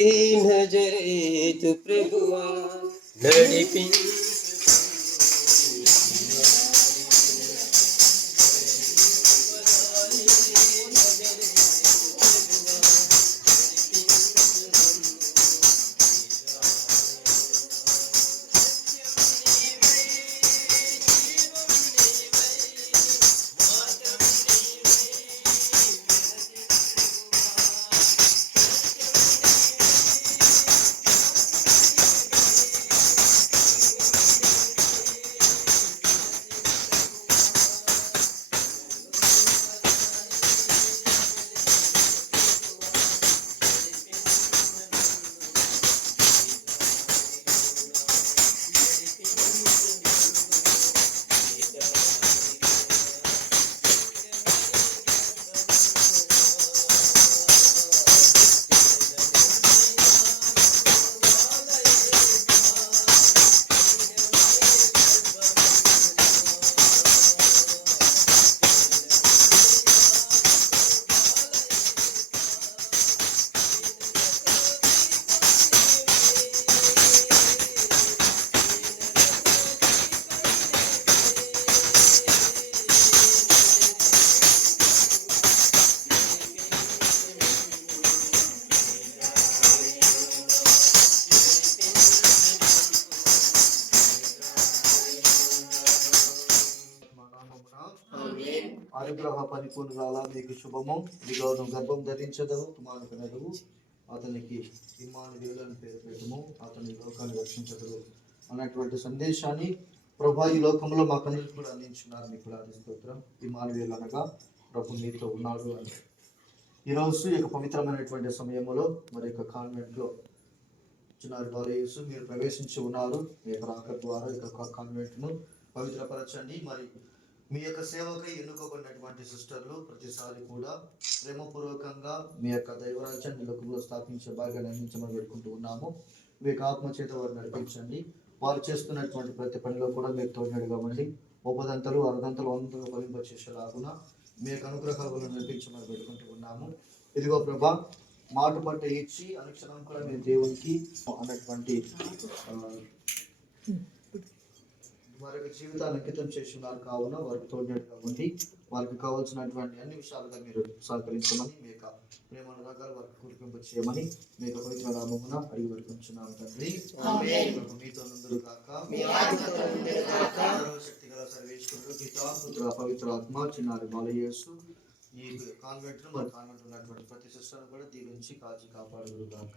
ఈ నజరేతు ప్రభువా నడిపించు. అనుగ్రహ పరిపూర్ణాల మీకు శుభము. ఇదిగో నువ్వు గర్భం ధరించదవు, కుమారుడు కనెదవు, అతనికి ఇమ్మానుయేలు అని పేరు పెట్టము, అతని లోకాన్ని రక్షించదవు అన్నటువంటి సందేశాన్ని ప్రభు ఈ లోకంలో మాకు అందరికీ కూడా అందించున్నారు. మీకు కూడా స్తోత్రం. ఇమ్మానుయేలు అనగా ప్రభు మీతో ఉన్నాడు అని. ఈరోజు ఈ యొక్క పవిత్రమైనటువంటి సమయంలో మరి యొక్క కాన్వెంట్లో చిన్నారి బాలయేసు మీరు ప్రవేశించి ఉన్నారు. మీ యొక్క రాక ద్వారా ఈ యొక్క కాన్వెంట్ను పవిత్రపరచండి. మరి మీ యొక్క సేవకై ఎన్నుకోబడినటువంటి సిస్టర్లు ప్రతిసారి కూడా ప్రేమపూర్వకంగా మీ యొక్క దైవరాజ్యాన్ని లోకంలో స్థాపించే భాగ్యాన్ని అందించమని పెట్టుకుంటూ ఉన్నాము. మీ యొక్క ఆత్మచేత వారు నడిపించండి. వారు చేస్తున్నటువంటి ప్రతి పనిలో కూడా మీరు తోడుగా ఉండి 30 60 100 ఫలింపచేసేలాగున మీ యొక్క అనుగ్రహాలను నడిపించమని పెట్టుకుంటూ ఉన్నాము. ఇదిగో ప్రభా, మాట పట్ట ఇచ్చి అనుక్షణం కూడా మీరు దేవునికి అన్నటువంటి వారి యొక్క జీవితాన్ని అంకితం చేసి ఉన్నారు. కావున వారికి తోడినట్టుగా ఉండి వారికి కావాల్సినటువంటి అన్ని విషయాలుగా మీరు సహకరించమని, మీ యొక్క ప్రేమ అనురాగాలు వారికి కురిపింపు చేయమని మీ యొక్క పవిత్ర నామమున అడిగి వేడుకొంచున్నాము తండ్రి. మీతో నందురు గాక. సర్వశక్తి గల సర్వేశ్వరుడు పితా పుత్ర పవిత్ర ఆత్మ చిన్నారి బాలయేసు ఈ కాన్వెంట్ ను మరి కాన్వెంట్ ఉన్నటువంటి ప్రతి సిస్టర్ను కూడా దీవించి కాచి కాపాడుదురు గాక.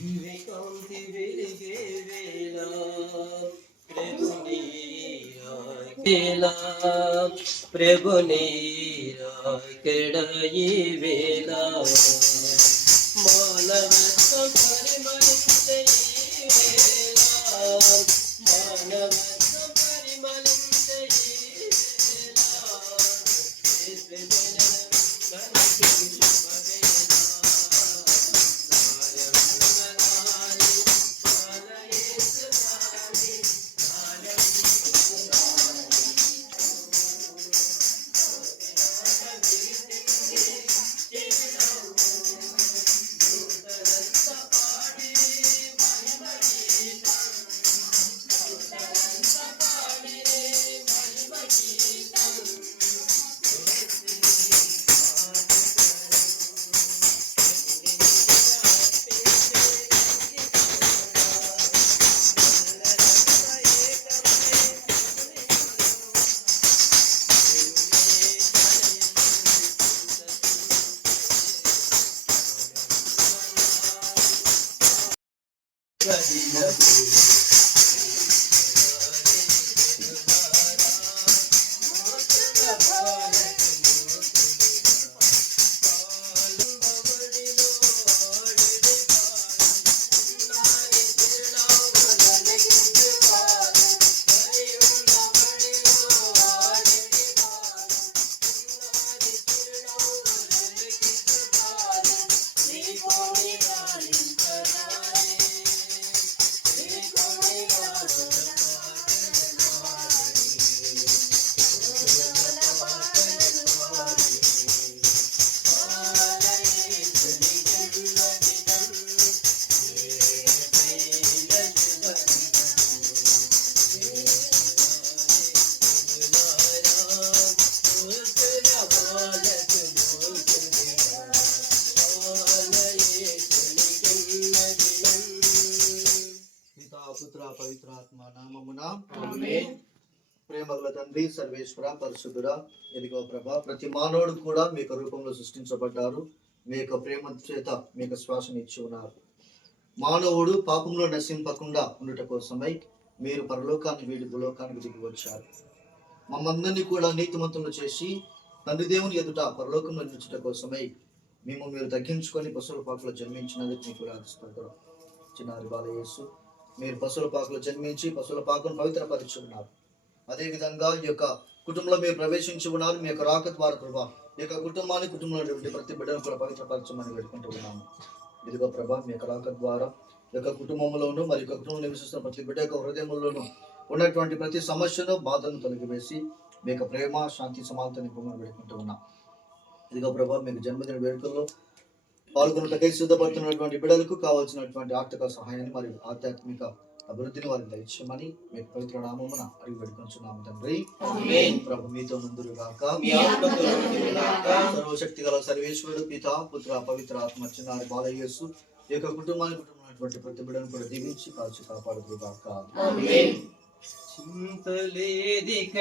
వివేకాంతి వెలిగే వేళ ప్రభు నీరా ప్రభు నీరా కెడయి వేళ మానవత్వం పరిమళించే వేళ మానవత్వం పరిమళించే ప్రేమగల తండ్రి, సర్వేశ్వర, పరిశుద్ధుడా, ఎదిగో ప్రభా, ప్రతి మానవుడు కూడా మీ యొక్క రూపంలో సృష్టించబడ్డారు. మీ యొక్క ప్రేమ చేత మీ యొక్క శ్వాసను ఇచ్చి ఉన్నారు. మానవుడు పాపంలో నశింపకుండా ఉండుట కోసమై మీరు పరలోకాన్ని వీడి భూలోకానికి దిగి వచ్చారు. మమ్మందరినీ కూడా నీతిమంతులు చేసి తండ్రి దేవుని ఎదుట పరలోకంలో నిలుచుట కోసమై మీరు తగ్గించుకొని పశువుల పాకలో జన్మించినందుకు మీకు స్తోత్రం. చిన్నారి బాలయేసు, మీరు పశువుల పాకలో జన్మించి పశువుల పాకను పవిత్రపరిచి ఉన్నారు. అదేవిధంగా ఈ యొక్క కుటుంబంలో మీరు ప్రవేశించి ఉన్నారు. మీ యొక్క రాక ద్వారా ప్రభా ఈ యొక్క కుటుంబంలో ప్రతి బిడ్డను కూడా పవిత్రపరచమని పెట్టుకుంటూ ఉన్నాము. ఇదిగో ప్రభా, మీ యొక్క రాక ద్వారా ఈ యొక్క కుటుంబంలోను మరి యొక్క కుటుంబంలో నివసిస్తున్న ప్రతి బిడ్డ యొక్క హృదయంలోనూ ఉన్నటువంటి ప్రతి సమస్యను, బాధను తొలగివేసి మీ యొక్క ప్రేమ, శాంతి, సమానత నింపమని పెట్టుకుంటూ ఉన్నాం. ఇదిగో ప్రభా, మీకు జన్మదిన వేడుకల్లో పాల్గొనటకై సిద్ధపడుతున్నటువంటి బిడ్డలకు కావాల్సినటువంటి ఆర్థిక సహాయాన్ని మరియు ఆధ్యాత్మిక అభివృద్ధిని వారికి దయచేయమని మీకు పవిత్ర నామమున అడిగి పెట్టుకుంటున్నాము తండ్రి. ప్రభు మీతో నందురు గాక. సర్వశక్తి గల సర్వేశ్వరుడు, పిత, పుత్ర, పవిత్ర ఆత్మ, చిన్నారి బాలయేసు ఈ యొక్క కుటుంబానికి ఉన్నటువంటి ప్రతి బిడ్డను కూడా దీవించి కాల్చి కాపాడుదురు గాక. చింతలేదిక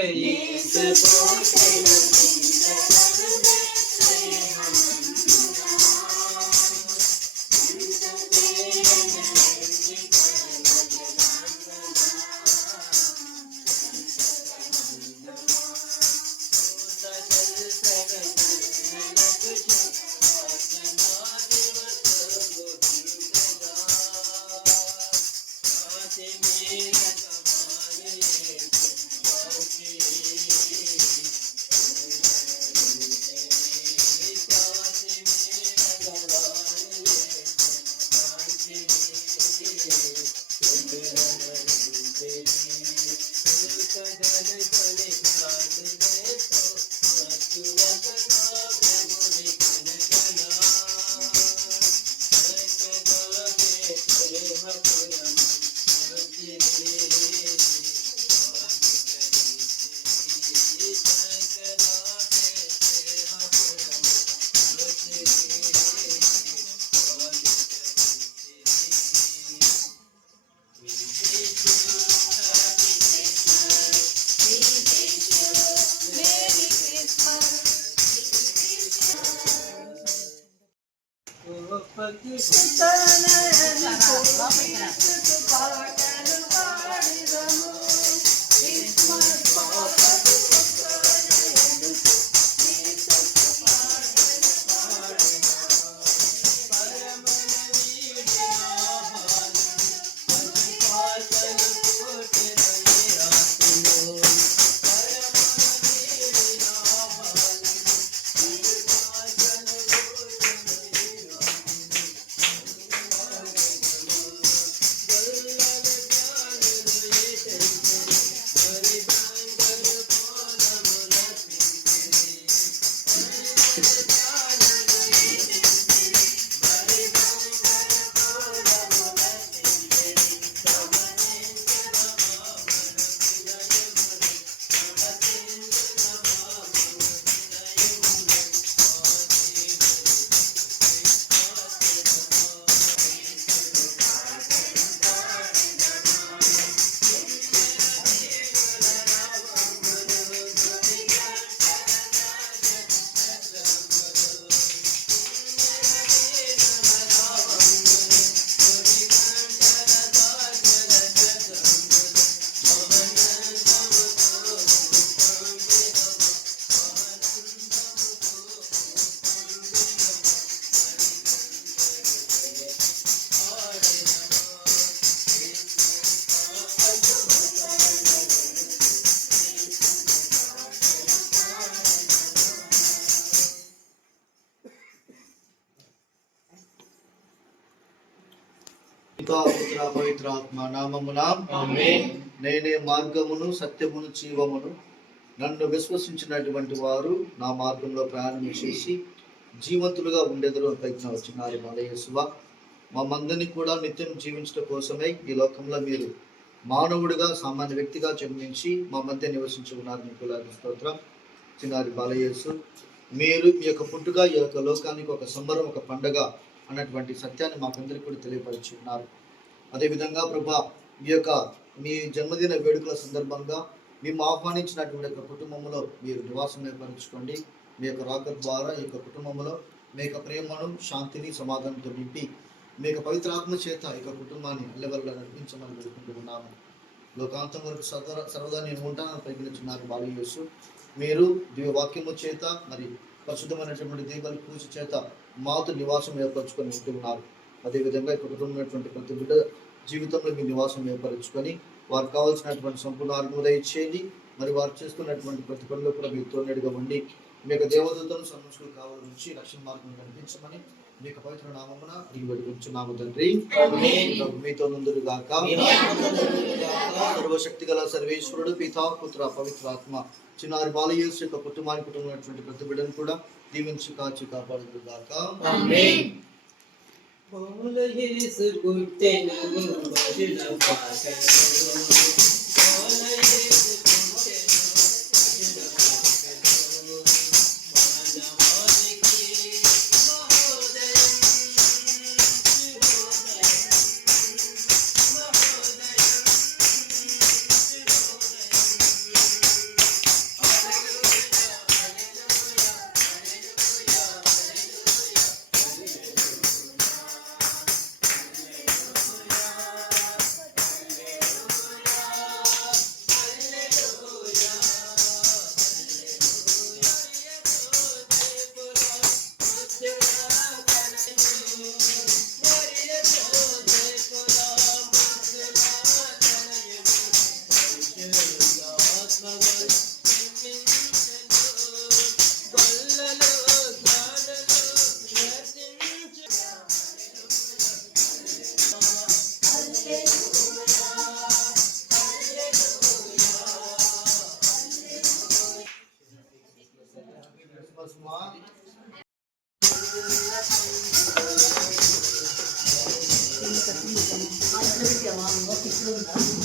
పితా, పుత్ర, పవిత్ర ఆత్మ నామమున ఆమేన్. నేనే మార్గమును, సత్యమును, జీవమును. నన్ను విశ్వసించినటువంటి వారు నా మార్గంలో ప్రయాణం చేసి జీవంతులుగా ఉండేదరు ప్రయత్నం వచ్చినారు. బాలయేసువా, మమ్మందరినీ కూడా నిత్యం జీవించడం కోసమే ఈ లోకంలో మీరు మానవుడిగా, సామాన్య వ్యక్తిగా జన్మించి మా మధ్య నివసించి ఉన్నారు. మీకు స్తోత్రం. చిన్నారి బాలయేసు, మీరు మీ యొక్క పుట్టుక ఈ యొక్క లోకానికి ఒక సంబరం, ఒక పండగ అన్నటువంటి సత్యాన్ని మాకందరికీ కూడా తెలియపరిచి ఉన్నారు. అదేవిధంగా ప్రభా, మీ జన్మదిన వేడుకల సందర్భంగా మేము ఆహ్వానించినటువంటి యొక్క కుటుంబంలో మీరు నివాసం ఏర్పరచుకోండి. మీ యొక్క రాక ద్వారా ఈ యొక్క కుటుంబంలో మీ యొక్క ప్రేమను, శాంతిని, సమాధానంతో నింపి మీ యొక్క పవిత్రాత్మ చేత ఈ యొక్క కుటుంబాన్ని అల్లెవల్ల నడిపించమని వేడుకుంటున్నాము. లోకాంతం వరకు సర్వదా నేను ఉంటానని ప్రకటించున్నారు బాలు యేసు. మీరు దివ్యవాక్యము చేత మరి పరిశుద్ధమైనటువంటి దేవుని పూజ చేత మాతో నివాసం ఏర్పరచుకొని ఉంటున్నారు. అదేవిధంగా ఇక్కడ ఉన్నటువంటి ప్రతి బిడ్డ జీవితంలో మీ నివాసం ఏర్పరచుకొని వారికి కావాల్సినటువంటి సంపూర్ణ ఆత్మోదయ ఇచ్చేయండి. మరి వారు చేస్తున్నటువంటి ప్రతి పనిలో కూడా మీరు తోడుగా ఉండి మీ యొక్క దేవదూతను సమస్యలు కావాలి నుంచి రక్షణ మార్గం కనిపించమని మీ యొక్క పవిత్ర నామమున అడిగి పెట్టుకుంటున్నాము తండ్రి. మీతో నుందురు గాక. సర్వశక్తి గల సర్వేశ్వరుడు పితా పుత్ర పవిత్రాత్మ చిన్నారి బాల యేసు యొక్క కుటుంబానికి కుటుంబమైనటువంటి ప్రతి బిడ్డను కూడా దీవించి కాచి కాపాడుదు గాక. బాల యేసు పుట్టెను బడుల పాకలో, బాల యేసు పుట్టెను బడుల పాకలో, మానవాళికి మహోదయం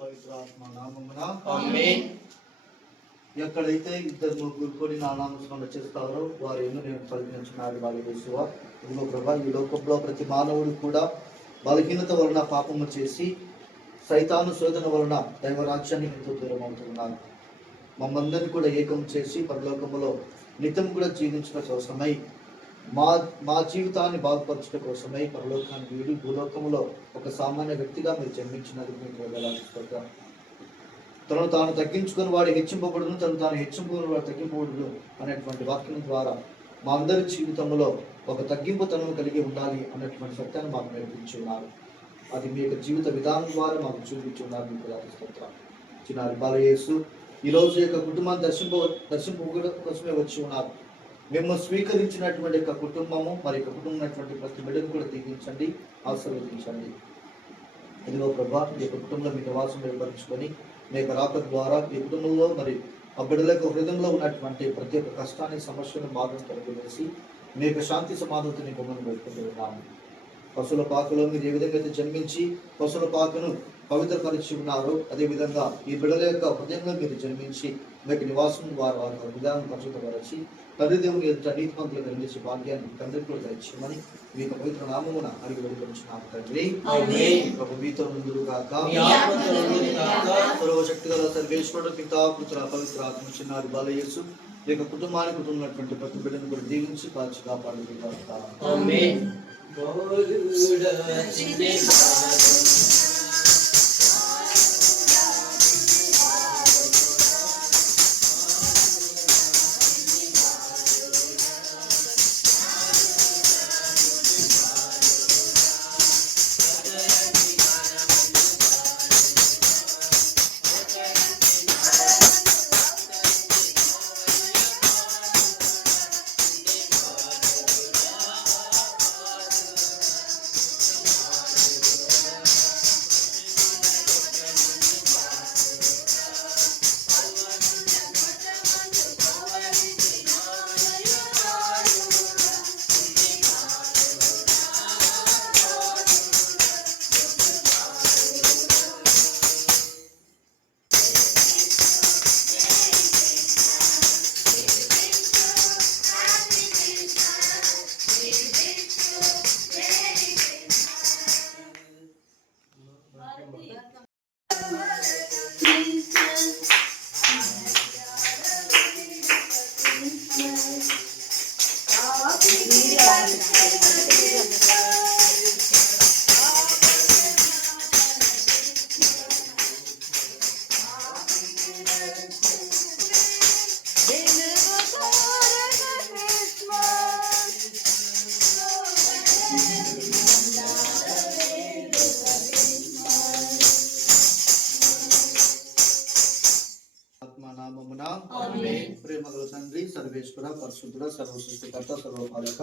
పవిత్రాత్మ నామమున ఆమేన్. ఎక్కడైతే ఇద్దరు ముగ్గురు కూడి నా నామస్మరణ చేస్తారో వారు ఎన్నో నేను పరిగణించినాడు బాల యేసువా. ఇదిగో ప్రభా, ఈ లోకంలో ప్రతి మానవుడు కూడా బలహీనత వలన పాపము చేసి సైతాను శోధన వలన దైవరాజ్యానికి ఎంతో దూరం అవుతున్నారు. మమ్మందరినీ కూడా ఏకం చేసి పరలోకములో నిత్యం కూడా జీవించడం కోసమై మా జీవితాన్ని బాగుపరచడం కోసమై పరలోకాన్ని వీడి భూలోకంలో ఒక సామాన్య వ్యక్తిగా మీరు జన్మించినది మీకు వేలాడుతుందా. తను తాను తగ్గించుకుని వాడు హెచ్చింపబడును, తను తాను హెచ్చింపుకుని వాడు తగ్గింపబడును అనేటువంటి వాక్యం ద్వారా మా అందరి జీవితంలో ఒక తగ్గింపుతనం కలిగి ఉండాలి అన్నటువంటి సత్యాన్ని మాకు నేర్పించున్నారు. అది మీ యొక్క జీవిత విధానం ద్వారా మాకు చూపించున్నారు. మీకు స్తోత్రం. చిన్నారి బాల యేసు ఈరోజు యొక్క కుటుంబాన్ని దర్శింపు కోసమే వచ్చి ఉన్నారు. మేము స్వీకరించినటువంటి యొక్క కుటుంబము మరి యొక్క కుటుంబం ఉన్నటువంటి ప్రతి బిడ్డను కూడా దీవించండి, ఆశీర్వదించండి. ఇదిగో ప్రభా, ఈ యొక్క కుటుంబంలో మీ నివాసం ఏర్పరచుకొని మీ యొక్క రాక ద్వారా ఈ కుటుంబంలో మరి ఆ బిడ్డల యొక్క హృదయంలో ఉన్నటువంటి ప్రతి ఒక్క కష్టాన్ని, సమస్యను, బాధను తొలగివేసి మీ యొక్క శాంతి సమాధానం పొందని పెట్టుకుంటూ ఉన్నాము. పశువుల పాకలో మీరు ఏ విధంగా అయితే జన్మించి పశువుల పాకను పవిత్రపరిచి ఉన్నారో అదేవిధంగా ఈ బిడ్డల యొక్క హృదయంలో మీరు జన్మించి మీకు నివాసం ద్వారా వారి విధానం పరిశుద్ధపరచి తండ్రి దేవుని ఎదుట నీతిమంతులు నిర్మించే భాగ్యాన్ని తండ్రికి కూడా దయచేయమని మీ యొక్క పవిత్ర నామమున అడిగి వేడుకొంచున్నాము తండ్రి. ప్రభు మీతో నుండును గాక. సర్వశక్తి గల సర్వేశ్వరుడు పితా పుత్ర పవిత్ర ఆత్మ చిన్నారి బాలయేసు ఈ యొక్క కుటుంబానికి ఉన్నటువంటి ప్రతి బిడ్డను కూడా దీవించి కాచి కాపాడు గాక. ప్రేమగల తండ్రి సర్వేశ్వర పరిశుద్ధుడ సర్వసృష్టికర్త సర్వపాలక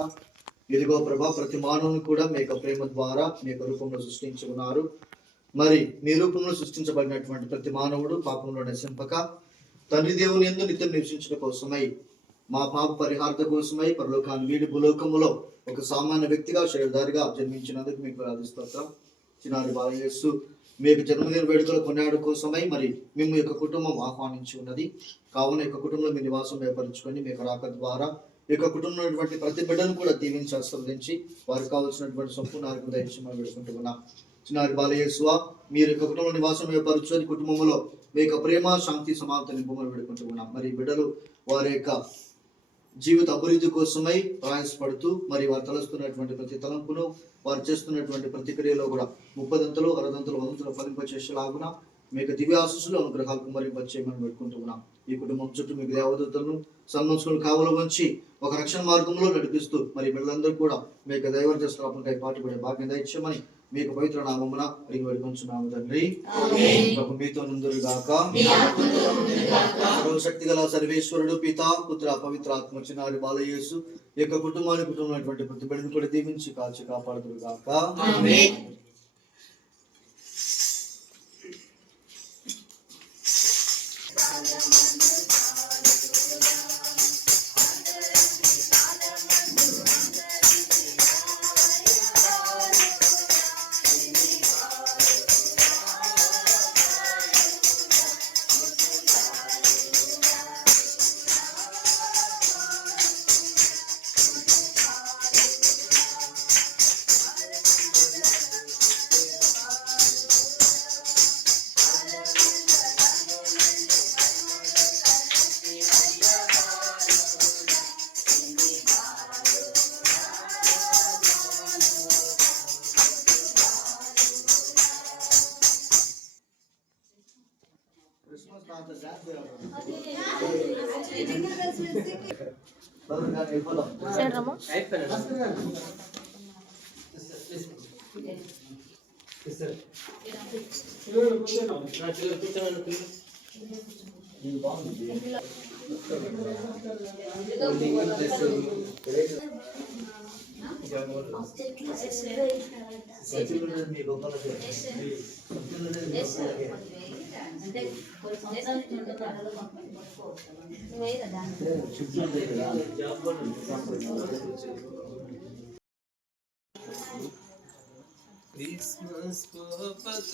ఇదిగో ప్రభా ప్రతి మానవుని కూడా మీ యొక్క ప్రేమ ద్వారా మీ యొక్క రూపంలో సృష్టించి ఉన్నారు. మరి మీ రూపంలో సృష్టించబడినటువంటి ప్రతి మానవుడు పాపంలో నశింపక తండ్రి దేవుని యందు నిత్యం నివసించడం కోసమై మా పాప పరిహార్థ కోసమై పరలోకాన్ని వీడి భూలోకములో ఒక సామాన్య వ్యక్తిగా శరీరధారిగా జన్మించినందుకు మీకు ప్రార్థిస్తున్నాం. చిన్నారి బాలయేసు మీకు జన్మదిన వేడుకల కొన్నాడు కోసమై మరి మేము యొక్క కుటుంబం ఆహ్వానించి ఉన్నది. కావున యొక్క కుటుంబంలో మీ నివాసం ఏర్పరచుకొని మీ యొక్క రాక ద్వారా ఈ యొక్క కుటుంబంలో ఉన్నటువంటి ప్రతి బిడ్డను కూడా దీవించి ఆశీర్వదించి వారికి కావాల్సినటువంటి సంపూర్ణ ఆరోగ్యం దయచేయమని వేడుకుంటున్నాం. చిన్నారి బాలయేసు మీరు యొక్క కుటుంబ నివాసం ఏర్పరచుకొని కుటుంబంలో మీ యొక్క ప్రేమ శాంతి సమానత నింపమని వేడుకుంటున్నాం. మరి బిడ్డలు వారి యొక్క జీవిత అభివృద్ధి కోసమై ప్రయాసపడుతూ మరి వారు తలస్తున్నటువంటి ప్రతి తలంపును వారు చేస్తున్నటువంటి ప్రతిక్రియలో కూడా 30 60 100 ఫలింపచేసేలాగున మీకు దివ్య ఆశీస్సులు అనుగ్రహాలు కుమరింపచేయమని పెట్టుకుంటున్నాం. ఈ కుటుంబం చుట్టూ మీకు దేవదూతలను సన్మంచులను కావలు వంచి ఒక రక్షణ మార్గంలో నడిపిస్తూ మరి వీళ్ళందరూ కూడా మీకు దైవర్జ స్థాపనకై పాటుపడే భాగ్యం దయచేయమని మీకు పవిత్ర నామమున అడిగి వేడుకొంచున్నాము తండ్రి. ప్రభు మీతో నుందురు గాక. సర్వశక్తి గల సర్వేశ్వరుడు పితా పుత్ర పవిత్ర ఆత్మ చిన్నారి బాలయేసు ఈ యొక్క కుటుంబానికి ఉన్నటువంటి ప్రతి బిడ్డను కూడా దీవించి కాచి కాపాడుదురు గాక. क्रिसमस को पक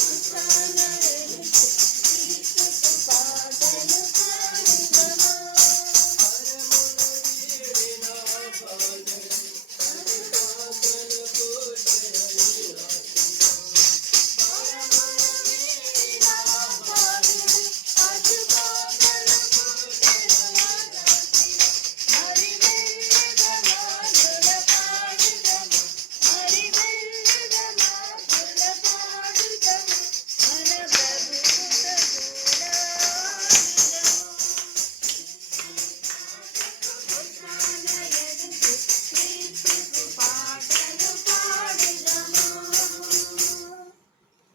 दुकाना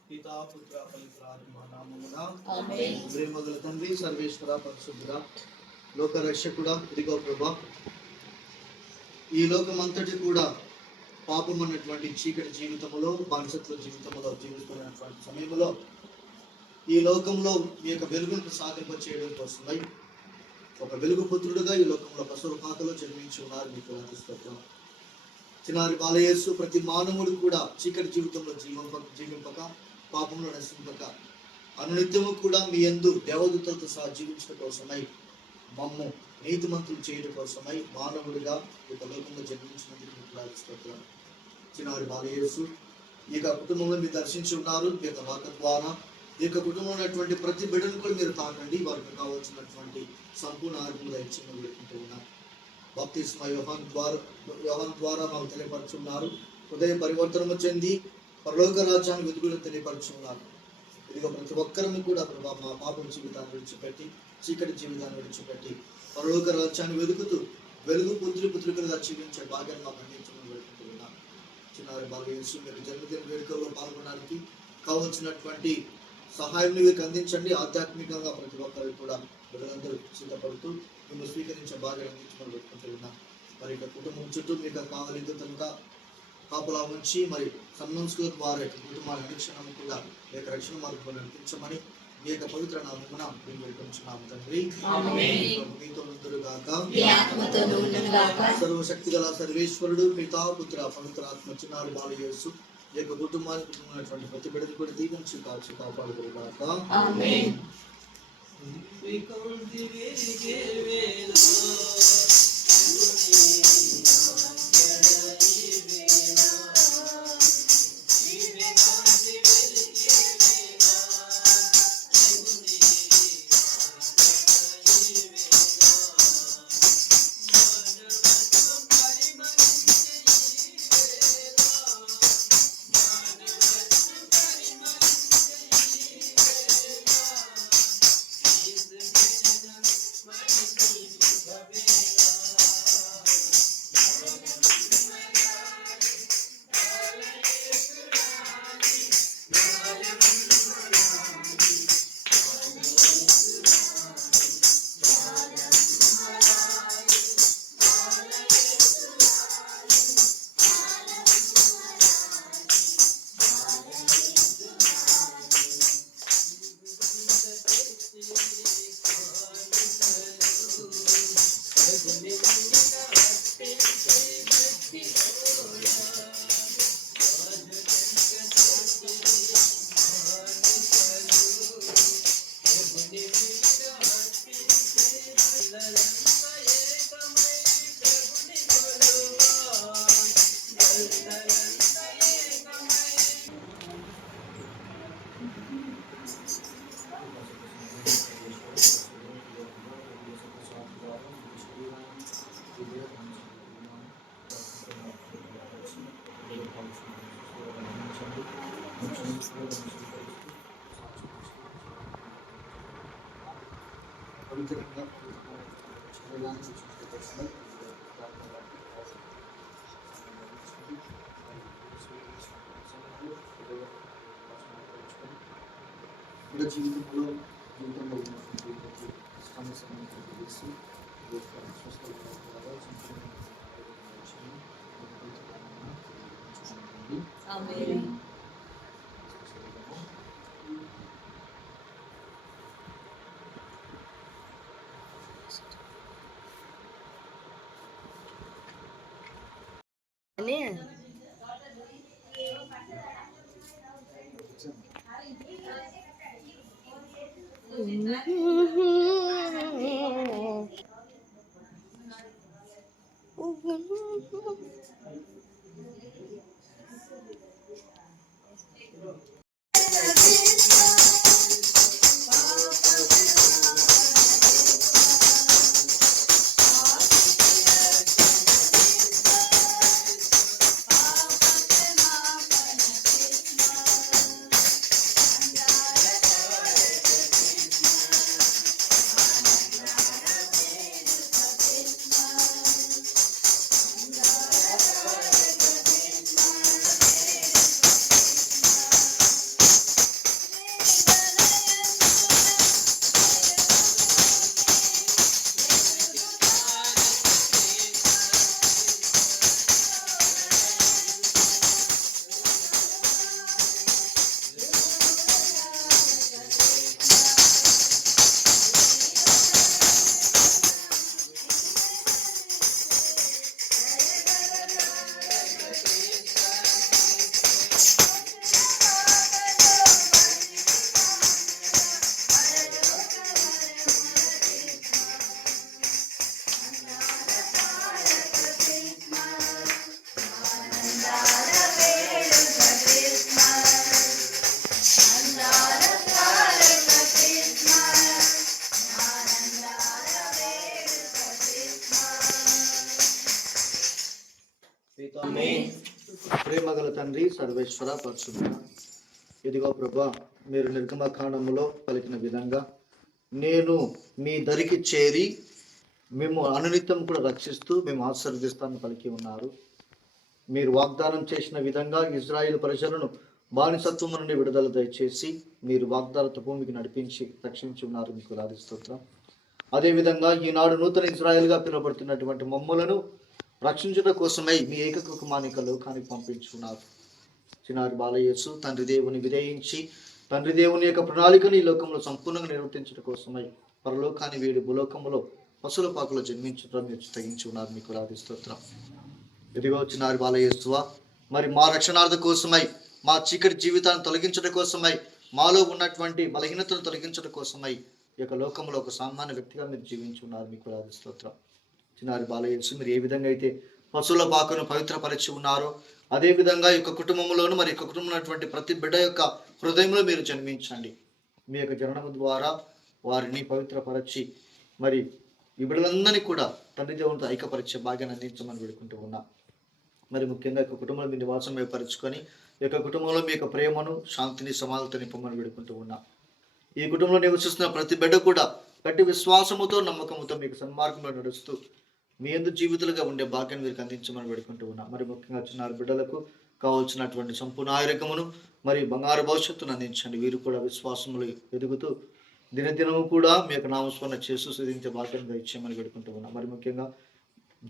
పితా పుత్ర పవిత్ర ఆత్మ నామమున ప్రేమగల తండ్రి సర్వేశ్వర పరిశుద్ధుడా లోక రక్షకుడా ఇదిగో ప్రభా ఈ లోకమంతటి కూడా పాపం అన్నటువంటి చీకటి జీవితంలో బానిసత్వ జీవితంలో జీవిస్తున్నటువంటి సమయంలో ఈ లోకంలో మీ యొక్క వెలుగును సాధింప చేయడం కోసమై ఒక వెలుగు పుత్రుడుగా ఈ లోకంలో పశువుల పాకలో జన్మించి ఉన్నారు మీకు స్తోత్రం. చిన్నారి బాలయేసు ప్రతి మానవుడు కూడా చీకటి జీవితంలో జీవింపక పాపంలో నశింపక అనునిత్యము కూడా మీ యందు దేవదూతలతో సహా జీవించడం కోసమై మమ్ము నీతిమంతులు చేయడం కోసమై మానవుడిగా ఈ లోకంలో జన్మించినందుకు మీకు స్తోత్రం. చిన్నారి బాలయేసు ఈ యొక్క కుటుంబంలో మీరు దర్శించి ఉన్నారు. ఈ యొక్క వార్త ద్వారా ఈ యొక్క కుటుంబంలో ఉన్నటువంటి ప్రతి బిడ్డను కూడా మీరు తాకండి. వారికి కావాల్సినటువంటి సంపూర్ణ ఆరోగ్యంగా ఇచ్చిన వేడుకుంటూ ఉన్నారు. బాప్తిస్మ యోహాన్ ద్వారా మాకు తెలియపరుచున్నారు. హృదయ పరివర్తనము చెంది పరలోక రాజ్యాన్ని వెతుకులు తెలియపరుచున్నారు. ఇదిగో ప్రతి ఒక్కరము కూడా ప్రభా మా పాపం జీవితాన్ని విడిచిపెట్టి చీకటి జీవితాన్ని విడిచిపెట్టి పరలోక రాజ్యాన్ని వెతుకుతూ వెలుగు పుత్రికలుగా జీవించే భాగ్యాన్ని మాకు అందించమని వేడుకుంటూ ఉన్నాను. చిన్నారి బాలయేసు మీరు జన్మదిన వేడుకల్లో పాల్గొనడానికి కావలసినటువంటి సహాయం మీకు అందించండి. ఆధ్యాత్మికంగా ప్రతి ఒక్కరికి కూడా ప్రజలందరూ సిద్ధపడుతూ మిమ్మల్ని స్వీకరించే భాగ్యం అందించమని పెట్టుకుంటూ ఉన్నాం. మరి ఇక కుటుంబం చుట్టూ మీకు కావాలి కనుక కాపలా ఉంచి మరి సన్మంస్కుల ద్వారా కుటుంబాన్ని అనిక్షణము కూడా మీ యొక్క రక్షణ మార్గంలో నడిపించమని మీ యొక్క పవిత్ర నామమున మేము వేడుకుంటున్నాము తండ్రి. మీతో గాక. సర్వశక్తి గల సర్వేశ్వరుడు పితా పుత్ర పవిత్ర ఆత్మ చిన్నారి బాలయేసు ఈ యొక్క కుటుంబానికి ఉన్నటువంటి ప్రతి బిడ్డని కూడా దీవించి కాచి కాపాడుకోగాక. పవిత్రంగా ఇలా జీవితంలో ఉన్నటువంటి ప్రతి సమస్యలను తెలిసి ఈ యొక్క స్వస్థత ద్వారా సంక్షేమ ఆమేన్. అని ప్రేమ గల తండ్రి సర్వేశ్వర పరిశుద్ధ, ఇదిగో ప్రభా, మీరు నిర్గమకాండములో పలికిన విధంగా నేను మీ దరికి చేరి మేము అనునిత్యం కూడా రక్షిస్తూ మేము ఆశీర్వదిస్తామని పలికి ఉన్నారు. మీరు వాగ్దానం చేసిన విధంగా ఇజ్రాయేల్ ప్రజలను బానిసత్వం నుండి విడుదల దయచేసి మీరు వాగ్దానత భూమికి నడిపించి రక్షించి ఉన్నారు. మీకు రాధిస్తోత్రం. అదేవిధంగా ఈనాడు నూతన ఇజ్రాయేల్గా పిలువబడుతున్నటువంటి మమ్ములను రక్షించడం కోసమై మీ ఏకైక కుమారుని లోకానికి పంపించుకున్నారు. చిన్నారి బాలయేసు తండ్రి దేవుని విధేయించి తండ్రి దేవుని యొక్క ప్రణాళికను ఈ లోకంలో సంపూర్ణంగా నిర్వర్తించడం కోసమై పరలోకాన్ని వీడి భూలోకంలో పశువుల పాకలో జన్మించడం మీరు తగ్గించి ఉన్నారు. మీకు రాధిస్తోత్రం. ఇదిగో చిన్నారి బాలయేసువా, మరి మా రక్షణార్థం కోసమై మా చీకటి జీవితాన్ని తొలగించడం కోసమై మాలో ఉన్నటువంటి బలహీనతను తొలగించడం కోసమై ఈ యొక్క లోకంలో ఒక సామాన్య వ్యక్తిగా మీరు జీవించి ఉన్నారు. మీకు రాధిస్తోత్రం. చిన్నారి బాలయేసు, మీరు ఏ విధంగా అయితే పశువుల పాకను పవిత్రపరిచి ఉన్నారో అదేవిధంగా ఈ యొక్క కుటుంబంలోను మరి యొక్క కుటుంబంలో ఉన్నటువంటి ప్రతి బిడ్డ యొక్క హృదయంలో మీరు జన్మించండి. మీ యొక్క జననం ద్వారా వారిని పవిత్రపరచి మరి ఈ బిడ్డలందరినీ కూడా తండ్రి దేవునితో ఐక్యపరిచే భాగ్యాన్ని అందించమని వేడుకుంటూ ఉన్నా. మరి ముఖ్యంగా ఈ యొక్క కుటుంబంలో మీ నివాసం ఏర్పరచుకొని ఈ యొక్క కుటుంబంలో మీ యొక్క ప్రేమను శాంతిని సమానతని నింపమని వేడుకుంటూ ఉన్నా. ఈ కుటుంబంలో నివసిస్తున్న ప్రతి బిడ్డ కూడా గట్టి విశ్వాసముతో నమ్మకముతో మీకు సన్మార్గంలో నడుస్తూ మీ యందు జీవితాలుగా ఉండే భాగ్యాన్ని వీరికి అందించమని వేడుకుంటూ ఉన్నా. మరి ముఖ్యంగా చిన్నారు బిడ్డలకు కావాల్సినటువంటి సంపూర్ణ ఆరోగ్యమును మరి బంగారు భవిష్యత్తును అందించండి. వీరు కూడా విశ్వాసములు ఎదుగుతూ దినదినము కూడా మీ యొక్క నామస్మరణ చేస్తూ సిద్ధించే భాగ్యాన్ని ఇచ్చేయమని వేడుకుంటూ ఉన్నా. మరి ముఖ్యంగా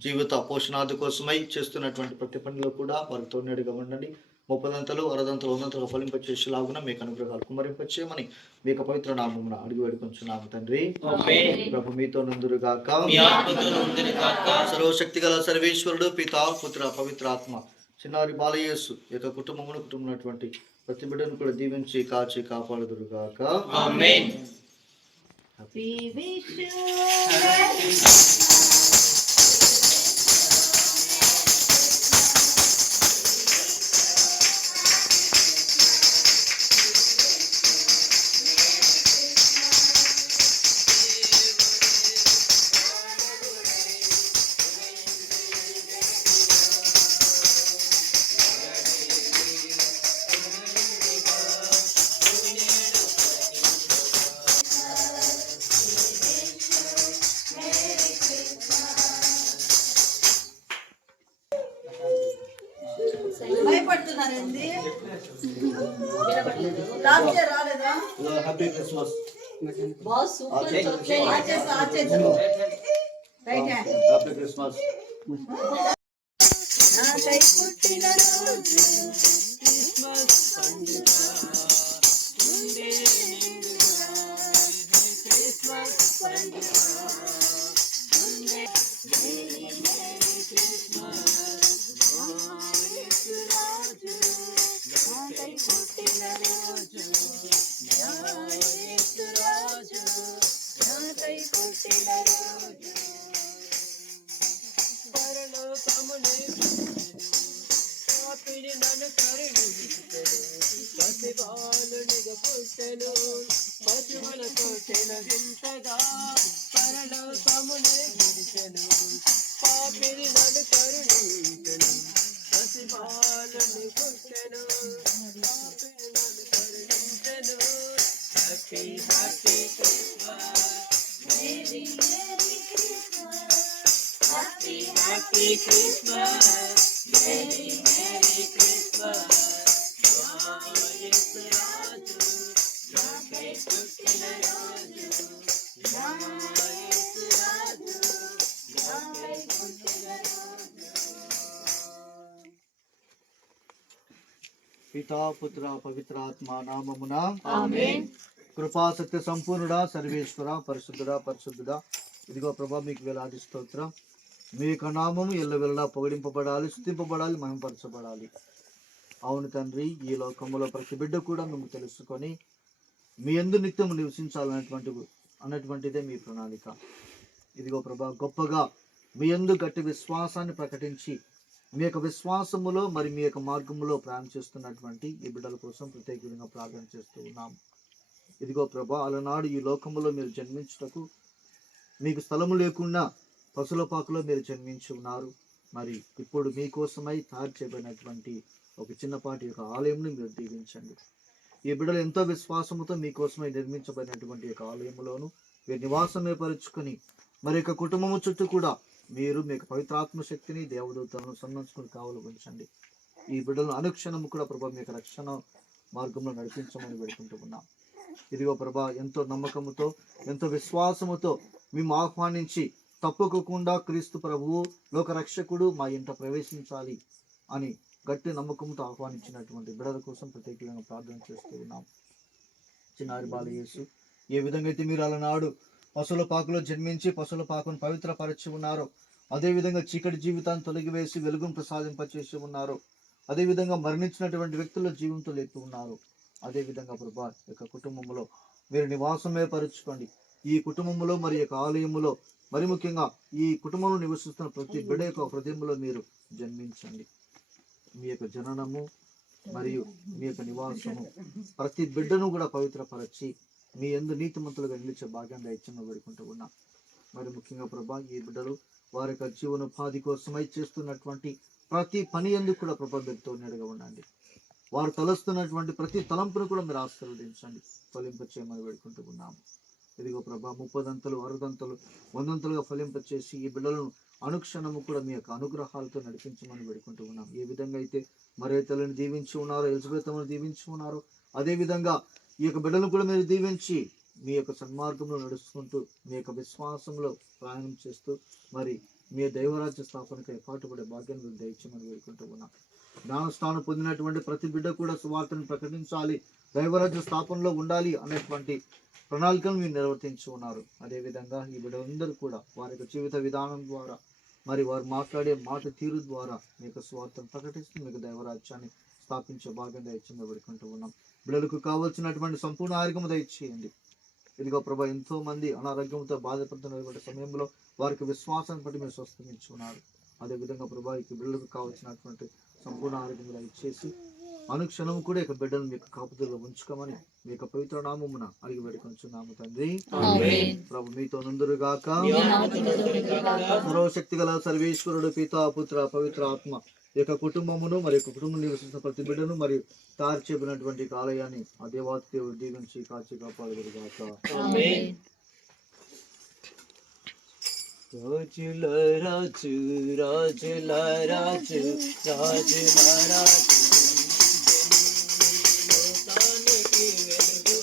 జీవిత పోషణార్థి కోసమై చేస్తున్నటువంటి ప్రతి పనిలో కూడా వారికి తోడుగా ఉండండి. 30 60 100 ఫలింపచేసేలాగున మీకు అనుగ్రహాలు కుమరింపచేయమని మీ యొక్క పవిత్ర నామమున అడిగి వేడుకొంచున్నాము తండ్రి. ప్రభు మీతో నందురుగాక. సర్వశక్తి గల సర్వేశ్వరుడు పితా పుత్ర పవిత్ర ఆత్మ చిన్నారి బాలయేసు యొక్క కుటుంబం ఉన్నటువంటి ప్రతి బిడ్డను కూడా దీవించి కాచి కాపాడుదురుగాక. ఆమేన్. భయపడుతున్నారండి. రాలేదా? Happy Christmas. बहुत सुपर चॉकलेट హ్యాపీ క్రిస్మస్. నాకై పుట్టిన రోజు క్రిస్మస్ పండుగ ఉండే నిండుగా క్రిస్మస్ పండుగ ఉండే మేరీ మేరీ క్రిస్మస్ యేసు రాజు నాకై పుట్టిన రోజు యేసు రాజు నాకై పుట్టిన రోజు పరలోకమునే పాపిని నన్ను కరుణించెను పసిబాలునిగా పుట్టెను పశువుల తోటెన వింతగా పరలోకమునే విడిచెను పాపిని నన్ను కరుణించెను పసిబాలుని పుట్టెను పాపిని నన్ను కరుణించెను happy happy Christmas merry merry Christmas happy happy Christmas merry merry Christmas Yesu రాజు నాకై పుట్టిన రోజు యేసు రాజు నాకై పుట్టిన రోజు. పితా పుత్ర పవిత్రాత్మ నామమున ఆమేన్. కృపా సత్య సంపూర్ణుడా సర్వేశ్వర పరిశుద్ధుడా పరిశుద్ధుడా. ఇదిగో ప్రభా మీకు వేలాది స్తోత్రం. మీ యొక్క నామము ఎల్లవెల్లా పొగిడింపబడాలి, స్తుతింపబడాలి, మహింపరచబడాలి. అవును తండ్రి, ఈ లోకములో ప్రతి బిడ్డ కూడా మేము తెలుసుకొని మీ యందు నిత్యము అన్నటువంటిదే మీ ప్రణాళిక. ఇదిగో ప్రభా గొప్పగా మీ యందు గట్టి విశ్వాసాన్ని ప్రకటించి మీ యొక్క విశ్వాసములో మరి మీ యొక్క మార్గములో ప్రయాణం చేస్తున్నటువంటి ఈ బిడ్డల కోసం ప్రత్యేకంగా ప్రార్థన చేస్తూ ఉన్నాం. ఇదిగో ప్రభా అలనాడు ఈ లోకములో మీరు జన్మించుటకు మీకు స్థలము లేకుండా పశుల పాకలో మీరు జన్మించి ఉన్నారు. మరి ఇప్పుడు మీకోసమై తయారు చేయబడినటువంటి ఒక చిన్నపాటి యొక్క ఆలయంను మీరు దీవించండి. ఈ బిడ్డలు ఎంతో విశ్వాసముతో మీకోసమై నిర్మించబడినటువంటి యొక్క ఆలయంలోను మీరు నివాసం ఏర్పరుచుకొని మరి యొక్క కుటుంబము చుట్టూ కూడా మీరు మీ యొక్క పవిత్రాత్మ శక్తిని దేవదూతలను సన్నించుకుని కావలు ఉంచండి. ఈ బిడ్డలను అనుక్షణము కూడా ప్రభా మీ యొక్క రక్షణ మార్గంలో నడిపించమని వేడుకుంటూ ఉన్నాం. ఇదిగో ప్రభా ఎంతో నమ్మకముతో ఎంతో విశ్వాసముతో మేము ఆహ్వానించి తప్పుకోకుండా క్రీస్తు ప్రభువు లోక రక్షకుడు మా ఇంట ప్రవేశించాలి అని గట్టి నమ్మకంతో ఆహ్వానించినటువంటి బిడ్డల కోసం ప్రత్యేకంగా ప్రార్థన చేస్తూ ఉన్నాం. చిన్నారి బాలయేసు ఏ విధంగా అయితే మీరు అలనాడు పశువుల పాకలో జన్మించి పశువుల పాకను పవిత్రపరచి ఉన్నారో, అదేవిధంగా చీకటి జీవితాన్ని తొలగివేసి వెలుగును ప్రసాదింపచేసి ఉన్నారు, అదేవిధంగా మరణించినటువంటి వ్యక్తుల జీవంతో లేపి ఉన్నారు. అదేవిధంగా ప్రభా యొక్క కుటుంబంలో మీరు నివాసం ఏర్పరచుకోండి. ఈ కుటుంబంలో మరి యొక్క ఆలయములో మరి ముఖ్యంగా ఈ కుటుంబంలో నివసిస్తున్న ప్రతి బిడ్డ యొక్క హృదయంలో మీరు జన్మించండి. మీ యొక్క జననము మరియు మీ యొక్క నివాసము ప్రతి బిడ్డను కూడా పవిత్రపరచి మీ యందు నీతిమంతులుగా నిలిచే భాగ్యంగా ఇచ్చని వేడుకుంటూ ఉన్నాం. మరి ముఖ్యంగా ప్రభా ఈ బిడ్డలు వారి యొక్క జీవనోపాధి కోసమై చేస్తున్నటువంటి ప్రతి పని యందు కూడా ప్రభా మీరుతో నీడగా ఉండండి. వారు తలస్తున్నటువంటి ప్రతి తలంపును కూడా మీరు ఆశీర్వదించండి, ఫలింపచేయమని వేడుకుంటూ ఉన్నాము. ఇదిగో ప్రభా 30 60 100 ఫలింపచేసి ఈ బిడ్డలను అనుక్షణము కూడా మీ యొక్క అనుగ్రహాలతో నడిపించమని వేడుకుంటూ ఉన్నాం. ఏ విధంగా అయితే మరియతలను దీవించి ఉన్నారో, ఎలిజబెత్ను దీవించి ఉన్నారో, అదేవిధంగా ఈ యొక్క బిడ్డలను కూడా మీరు దీవించి మీ యొక్క సన్మార్గంలో నడుచుకుంటూ మీ యొక్క విశ్వాసంలో ప్రయాణం చేస్తూ మరి మీ దైవరాజ్య స్థాపనకై పాటుపడే భాగ్యాన్ని మీరు దయచేయమని వేడుకుంటూ ఉన్నాం. జ్ఞానస్థానం పొందినటువంటి ప్రతి బిడ్డ కూడా సువార్తను ప్రకటించాలి, దైవరాజ్య స్థాపనలో ఉండాలి అనేటువంటి ప్రణాళికను మీరు నిర్వర్తించి ఉన్నారు. అదేవిధంగా ఈ బిడ్డలందరూ కూడా వారి యొక్క జీవిత విధానం ద్వారా మరి వారు మాట్లాడే మాట తీరు ద్వారా మీ యొక్క స్వార్థను ప్రకటిస్తూ మీకు దైవరాజ్యాన్ని స్థాపించే భాగంగా దయచేయమని వేడుకుంటూ ఉన్నాం. బిడ్డలకు కావాల్సినటువంటి సంపూర్ణ ఆరోగ్యం దయచేయండి. ఇదిగో ప్రభా ఎంతో మంది అనారోగ్యంతో బాధపడుతున్నటువంటి సమయంలో వారికి విశ్వాసాన్ని బట్టి మీరు స్వస్థమించున్నారు. అదేవిధంగా ప్రభా ఈ బిడ్డలకు కావాల్సినటువంటి సంపూర్ణ ఆరోగ్యం దయచేసి అనుక్షణము కూడా ఇక బిడ్డను మీకు కాపుదల్లో ఉంచుకోమని మీ యొక్క పవిత్ర నామమున అడిగి వేడుకొంచున్నాము తండ్రి. ప్రభు మీతో నుందురుగాక. సర్వశక్తి గల సర్వేశ్వరుడు పితా పుత్ర పవిత్ర ఆత్మ యొక్క కుటుంబమును మరి యొక్క కుటుంబం నివసిస్తున్న ప్రతి బిడ్డను మరియు తయారు చేయబడినటువంటి ఆలయాన్ని ఆ దేవాదేవుడు దీవించి కాచి కాపాడుగాక. రాజుల రాజు రాజుల రాజు రాజుల రాజు లోకానికి వెలుగు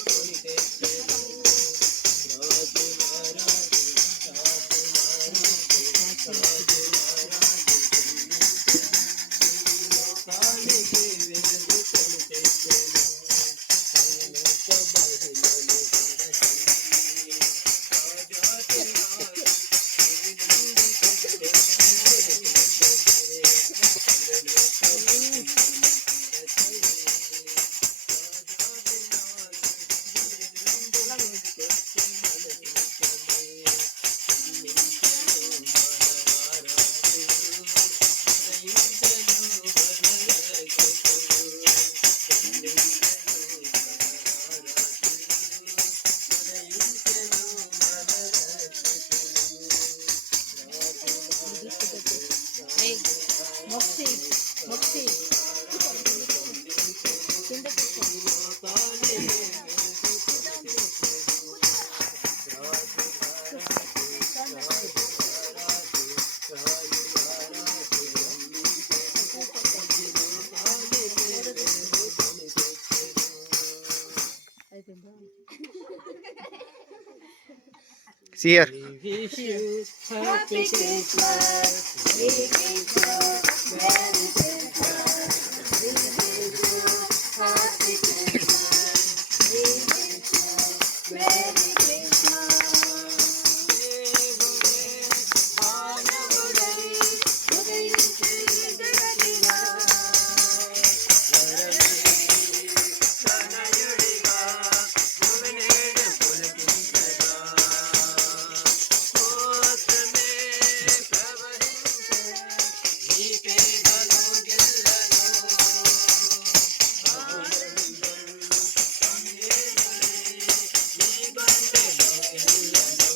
సియర్ We wish you happy Happy Christmas. Christmas. We wish you Merry Christmas. We wish you Happy Christmas. We wish you Merry Christmas. దేవుడే మానవుడై ఉదయించి జగతిగా తనయుడిగా భువనేడు పులకించగా మోసమే ప్రవహించే నీ పేదలు గిల్లలో ఆనందం సంగీతమే నీ బండలో గిల్లలో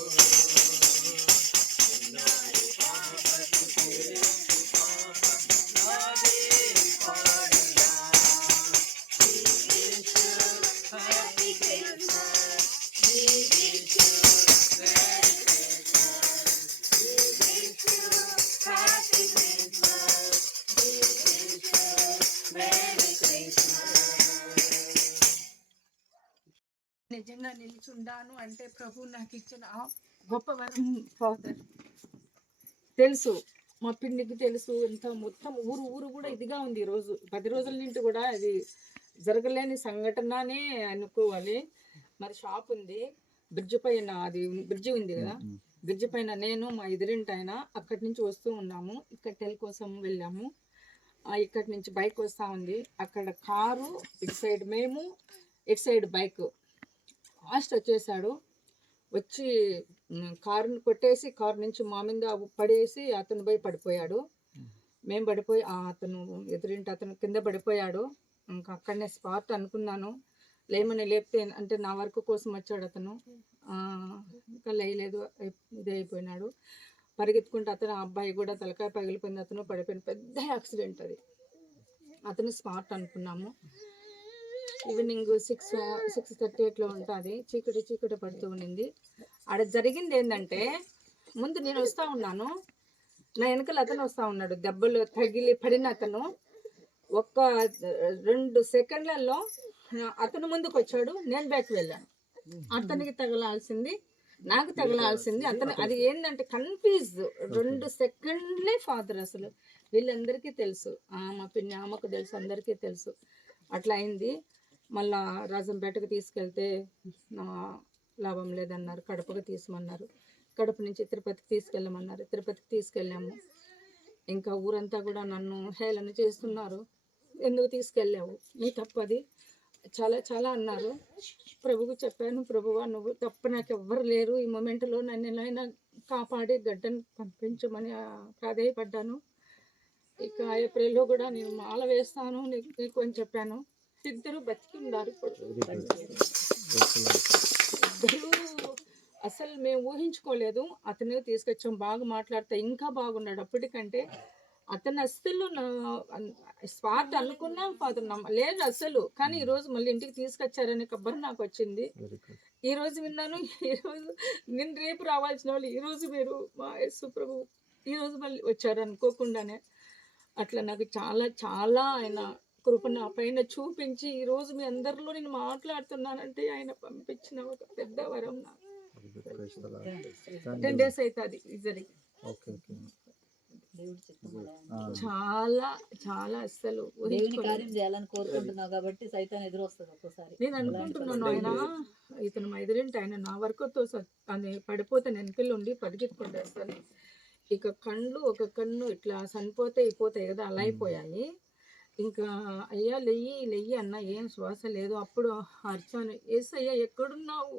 నారి పాపకు చేసి పాప నాదే పాడినా Happy Christmas. We wish you Merry Christmas. We wish you Happy Christmas. We wish you Merry Christmas. నిజంగా నిలిచుండాను అంటే ప్రభు నాకు ఇచ్చిన గొప్ప వరం ఫాదర్. తెలుసు మా పిండికి తెలుసు, ఇంత మొత్తం ఊరు ఊరు కూడా ఇదిగా ఉంది. ఈరోజు 10 రోజుల నుండి కూడా అది జరగలేని సంఘటననే అనుకోవాలి. మరి షాప్ ఉంది బ్రిడ్జ్ పైన, అది బ్రిడ్జి ఉంది కదా, బ్రిడ్జి పైన నేను మా ఎదురింటాయన అక్కడి నుంచి వస్తూ ఉన్నాము. ఇక్కడ టెల్ కోసం వెళ్ళాము. ఇక్కడి నుంచి బైక్ వస్తూ ఉంది, అక్కడ కారు ఇటు సైడ్ మేము, ఇటు సైడ్ బైక్. ఫాస్ట్ వచ్చేసాడు, వచ్చి కారుని కొట్టేసి కారు నుంచి మా మీద పడేసి అతను పోయి పడిపోయాడు. మేము పడిపోయి అతను ఎదురింటి అతను కింద పడిపోయాడు. ఇంకా అక్కడనే స్పాట్ అనుకున్నాను. లేమని లేపితే అంటే నా వర్క్ కోసం వచ్చాడు అతను, ఇంకా లేయలేదు, ఇదే అయిపోయినాడు. పరిగెత్తుకుంటే అతను ఆ అబ్బాయి కూడా తలకాయ పగిలిపోయింది, అతను పడిపోయిన పెద్ద యాక్సిడెంట్ అది. అతను స్పాట్ అనుకున్నాము. ఈవినింగ్ 6:30 అట్లా ఉంటుంది, చీకటి చీకటి పడుతూ ఉండింది. ఆడ జరిగింది ఏంటంటే, ముందు నేను వస్తూ ఉన్నాను, నా వెనకాల అతను వస్తూ ఉన్నాడు. దెబ్బలు తగిలి పడిన అతను 1-2 సెకండ్లలో అతను ముందుకు వచ్చాడు, నేను బ్యాక్ వెళ్ళాను. అతనికి తగలాల్సింది నాకు తగలాల్సింది అతను. అది ఏంటంటే కన్ఫ్యూజ్, 2 సెకండ్లే ఫాదర్. అసలు వీళ్ళందరికీ తెలుసు, మా పిన్ని ఆమెకు తెలుసు, అందరికీ తెలుసు. అట్లా అయింది. మళ్ళా రాజంపేటకు తీసుకెళ్తే లాభం లేదన్నారు, కడపకు తీసుకోమన్నారు. కడప నుంచి తిరుపతికి తీసుకెళ్ళమన్నారు, తిరుపతికి తీసుకెళ్ళాము. ఇంకా ఊరంతా కూడా నన్ను హేళన చేస్తున్నారు, ఎందుకు తీసుకెళ్ళావు, నీ తప్పది, చాలా చాలా అన్నారు. ప్రభువుకు చెప్పాను, ప్రభువా నువ్వు తప్ప నాకు ఎవ్వరు లేరు, ఈ మూమెంట్లో నన్ను ఎలా కాపాడి గడ్డను పంపించమని ప్రాధేయపడ్డాను. ఇక ఏప్రిల్లో కూడా నేను మాల వేస్తాను నీకు అని చెప్పాను. ఇద్దరు బతికి ఉన్నారు ఇప్పుడు. ఇద్దరు అసలు మేము ఊహించుకోలేదు. అతను తీసుకొచ్చాం, బాగా మాట్లాడితే ఇంకా బాగున్నాడు అప్పటికంటే. అతను అస్సలు స్వార్థ అనుకున్నాం ఫాదర్, లేదు అసలు. కానీ ఈరోజు మళ్ళీ ఇంటికి తీసుకొచ్చారనే కబర్ నాకు వచ్చింది. ఈరోజు విన్నాను, ఈరోజు నేను రేపు రావాల్సిన వాళ్ళు ఈరోజు మీరు మా యేసు ప్రభు ఈరోజు మళ్ళీ వచ్చారు అనుకోకుండానే. అట్లా నాకు చాలా చాలా ఆయన కృపను ఆ పైన చూపించి ఈరోజు మీ అందరిలో నేను మాట్లాడుతున్నానంటే ఆయన పంపించిన ఒక పెద్ద వరం. నాకు 10 days అవుతుంది జరిగి. చాలా చాలా అస్సలు కార్యం చేయాలని కోరుకుంటున్నావు కాబట్టి సైతాన్ ఎదురు వస్తుంది ఒక్కోసారి. నేను అనుకుంటున్నాను ఆయన ఇతను మా ఎదురింటి ఆయన నా వర్క్తో అని పడిపోతే వెనకలు ఉండి పరిగెత్తుకుంటేస్తాను. ఇక కళ్ళు ఒక కన్ను ఇట్లా చనిపోతే అయిపోతాయి కదా, అలా అయిపోయాయి. ఇంకా అయ్యా లెయ్యి లెయ్యి అన్న, ఏం శ్వాస లేదు. అప్పుడు అర్చాను, ఏసయ్యా ఎక్కడున్నావు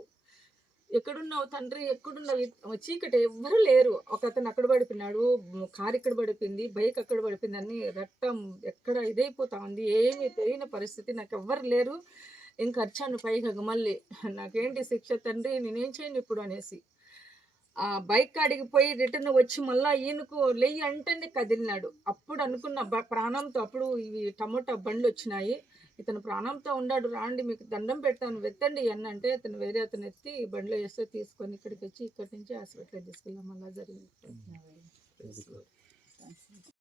తండ్రి, ఎక్కడున్నావు, చీకటి ఎవ్వరు లేరు. ఒక అతను అక్కడ పడిపోయినాడు, కారు ఇక్కడ పడిపోయింది, బైక్ అక్కడ పడిపోయింది, అన్ని రక్తం ఎక్కడ ఇదైపోతా ఉంది, ఏమీ తెలియని పరిస్థితి, నాకు ఎవ్వరు లేరు. ఇంకా అర్చాను పైగా మళ్ళీ, నాకేంటి శిక్ష తండ్రి, నేనేం చేయను ఇప్పుడు అనేసి. ఆ బైక్ కాడికి పోయి రిటర్న్ వచ్చి మళ్ళీ ఈయనకు లెయ్యి అంటేనే కదిలినాడు. అప్పుడు అనుకున్న ప్రాణంతో, అప్పుడు ఇవి టమోటా బండ్లు వచ్చినాయి, ఇతను ప్రాణంతో ఉన్నాడు, రాండి మీకు దండం పెడతాను వెత్తండి అని అంటే, అతను వేరే అతను ఎత్తి బండ్లో వేస్తే తీసుకొని ఇక్కడికి వచ్చి ఇక్కడి నుంచి హాస్పిటల్కి తీసుకెళ్ళాం. అలా జరిగింది.